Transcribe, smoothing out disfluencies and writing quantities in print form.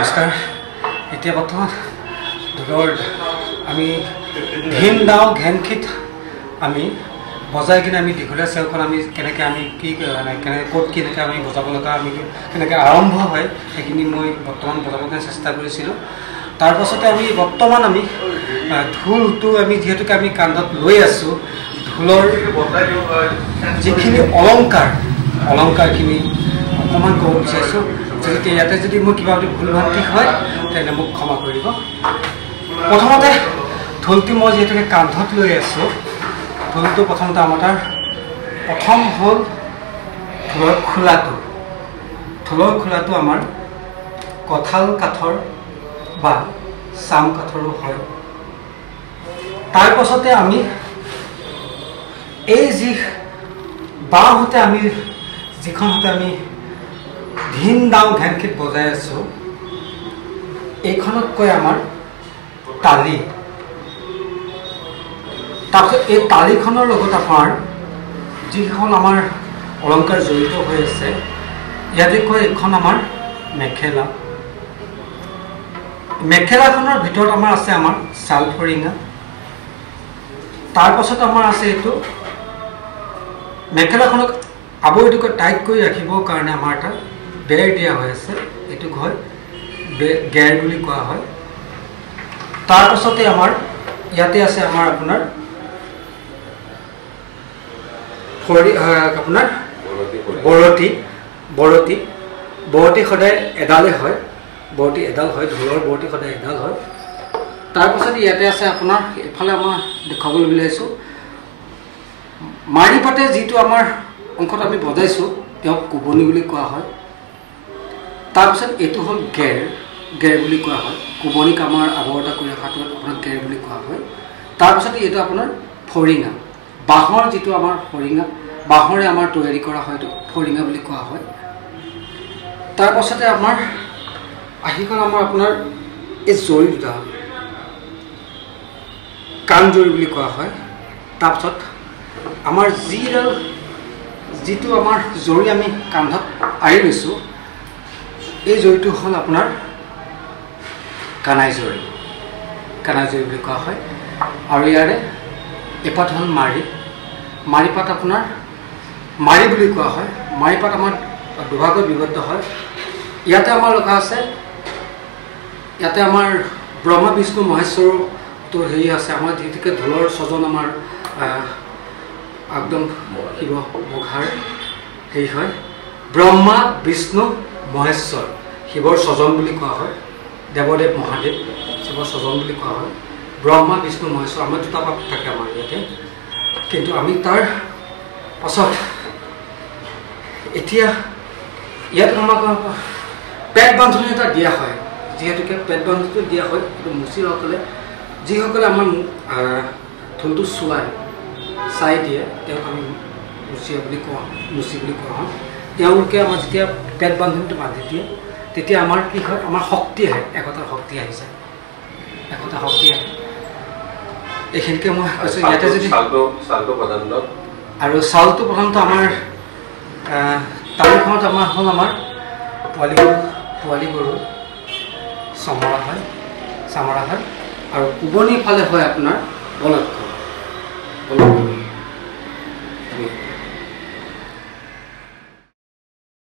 নমস্কাৰ এতিয়া বৰ্তমান ঢোলৰ আমি ঘেন দাওঁ ঘেনখিত আমি বজাই কিনে আমি দীঘলীয়া চেওখন আমি কেনেকৈ আমি কি কেনেকৈ ক'ত কেনেকৈ আমি বজাব লগা আমি কেনেকৈ আৰম্ভ হয় সেইখিনি মই বৰ্তমান বজাবলৈ চেষ্টা কৰিছিলোঁ তাৰ পাছতে আমি বৰ্তমান আমি ঢোলটো আমি যিহেতুকে আমি কান্ধত লৈ আছোঁ ঢোলৰ যিখিনি অলংকাৰখিনি অকণমান ক'ব বিচাৰিছোঁ যদি ইয়াতে যদি মোৰ কিবা যদি ভুল ভ্ৰান্তি হয় তেনে মোক ক্ষমা কৰিব প্ৰথমতে ঢোলটো মই যিহেতুকে কান্ধত লৈ আছোঁ ঢোলটো প্ৰথমতে আমাৰ তাৰ প্ৰথম হ'ল ঢোলৰ খোলাটো আমাৰ কঁঠাল কাঠৰ বা চাম কাঠৰো হয় তাৰ পাছতে আমি এই যি বাঁহতে আমি যিখন হাতে আমি ধিন দাওঁ ঘেনখিত বজাই আছোঁ এইখনতকৈ আমাৰ তালি তাৰপিছত এই তালিখনৰ লগত আপোনাৰ যিখন আমাৰ অলংকাৰ জড়িত হৈ আছে ইয়াতে কয় এইখন আমাৰ মেখেলাখনৰ ভিতৰত আমাৰ আছে আমাৰ চালফৰিঙা তাৰ পাছত আমাৰ আছে এইটো মেখেলাখনক আৱৰিকৈ টাইট কৰি ৰাখিবৰ কাৰণে আমাৰ এটা বেৰ দিয়া হৈ আছে এইটোক হয় গেৰ বুলি কোৱা হয় তাৰ পাছতে আমাৰ ইয়াতে আছে আমাৰ আপোনাৰ বৰতি সদায় এডালে হয় বৰতি এডাল হয় ঢোলৰ বৰতি সদায় এডাল হয় তাৰ পাছতে ইয়াতে আছে আপোনাৰ এফালে আমাৰ দেখুৱাবলৈ বিচাৰিছোঁ মাৰি পাতে যিটো আমাৰ অংশত আমি বজাইছোঁ তেওঁক কোবনি বুলি কোৱা হয় তাৰপিছত এইটো হ'ল গেৰ বুলি কোৱা হয় কোবনিক আমাৰ আৱৰ্তা কৰি ৰখাটো আপোনাৰ গেৰ বুলি কোৱা হয় তাৰপিছতে এইটো আপোনাৰ ফৰিঙা বাঁহৰ যিটো আমাৰ ফৰিঙা বাঁহৰে আমাৰ তৈয়াৰী কৰা হয়তো ফৰিঙা বুলি কোৱা হয় তাৰ পাছতে আমাৰ আহি গ'ল আমাৰ আপোনাৰ এই জৰি দুটা কাণ জৰি বুলি কোৱা হয় তাৰপিছত আমাৰ যিটো আমাৰ জৰি আমি কান্ধত আঁৰি লৈছোঁ এই জৰিটো হ'ল আপোনাৰ কানাই জৰি বুলি কোৱা হয় আৰু ইয়াৰে এপাত হ'ল মাৰিপাত আপোনাৰ মাৰি বুলি কোৱা হয় মাৰিপাত আমাৰ দুভাগত বিভক্ত হয় ইয়াতে আমাৰ লিখা আছে ইয়াতে আমাৰ ব্ৰহ্মা বিষ্ণু মহেশ্বৰটো হেৰি আছে আমাৰ যিহেতুকে ঢোলৰ স্বজন আমাৰ একদম শিৱ মঘাৰ হেৰি হয় ব্ৰহ্মা বিষ্ণু মহেশ্বৰ শিৱৰ স্বজন বুলি কোৱা হয় দেৱদেৱ মহাদেৱ শিৱৰ স্বজন বুলি কোৱা হয় ব্ৰহ্মা বিষ্ণু মহেশ্বৰ আমাৰ দুটা পাপ থাকে আমাৰ ইয়াতে কিন্তু আমি তাৰ পাছত এতিয়া ইয়াত আমাক পেট বান্ধনি এটা দিয়া হয় যিহেতুকে পেট বান্ধনিটো দিয়া হয় এইটো মুচিসকলে যিসকলে আমাৰ ঢোলটো চাই দিয়ে তেওঁক আমি মুচি বুলি কোৱা হয় তেওঁলোকে আমাৰ যেতিয়া পেট বান্ধনিটো বান্ধি দিয়ে তেতিয়া আমাৰ কি হয় আমাৰ শক্তি আহে একতাৰ শক্তি আহিছে এইখিনিকে মই কৈছোঁ ইয়াতে যদি আৰু চাউলটো প্ৰধানতঃ আমাৰ তালিখনত আমাৰ হ'ল আমাৰ পোৱালি গৰু চামৰা হয় আৰু কোবনিৰ ফালে হয় আপোনাৰ বলদ গৰু